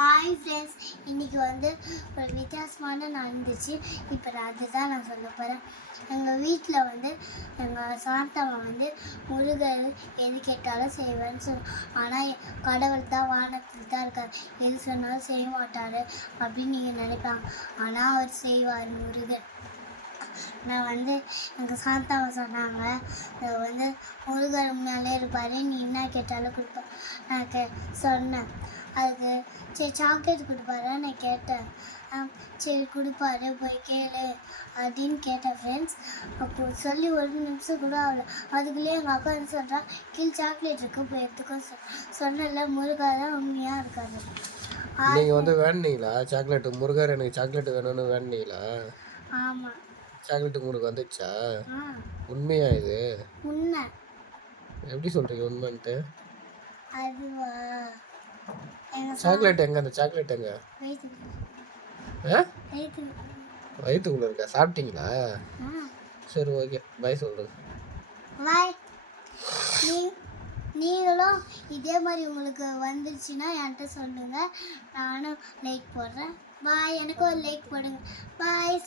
Hi friends, இன்றைக்கி ஒரு வித்தியாசமான நாள் இருந்துச்சு. இப்போ அதுதான் நான் சொல்ல போகிறேன். எங்கள் வீட்டில் எங்கள் சாந்தாம்மா முருகர் எது கேட்டாலும் செய்வேன்னு ஆனால் கடவுள் தான் வானத்தில் தான் இருக்கார், எது சொன்னாலும் செய்ய மாட்டார் அப்படின்னு நீங்கள் நினைப்பாங்க. ஆனால் அவர் செய்வார் முருகர். நான் எங்கள் சாந்தாம்மா சொன்னாங்க, முருகர் மேலே இருப்பார், நீ என்ன கேட்டாலும் கொடுப்பேன். நான் சொன்னேன். அதுக்கு சரி சாக்லேட் கொடுப்பாரு நான் கேட்டேன். சரி கொடுப்பாரு, போய் கேளு அப்படின்னு கேட்டேன் ஃப்ரெண்ட்ஸ். அப்போ சொல்லி ஒரு நிமிஷம் கூட ஆகல, அதுக்குள்ளேயே எங்கள் அக்கா வந்து சொல்கிறா, கீழே சாக்லேட் இருக்கு, போய் எடுத்துக்கோ சொன்னல. முருகா தான் உண்மையாக இருக்காது. நீங்கள் வேணுனீங்களா சாக்லேட்? முருகர் எனக்கு சாக்லேட் வேணும்னு வேணுனீங்களா? ஆமாம். சாக்லேட் உங்களுக்கு வந்துச்சா? உண்மையா இது? உண்மை. எப்படி சொல்கிறீங்க உண்மைன்ட்டு? அதுவா, சாக்லேட் எங்க? அந்த சாக்லேட் எங்க? வயிற்றுக்குள்ள இருக்கா? சாப்பிட்டீங்களா? சரி, ஓகே, பாய் சொல்கிறேன். பாய். நீங்களும் இதே மாதிரி உங்களுக்கு வந்துருச்சுன்னா என்கிட்ட சொல்லுங்கள், நானும் லைக் போடுறேன். பாய். எனக்கு ஒரு லைக் போடுங்க. பாய்.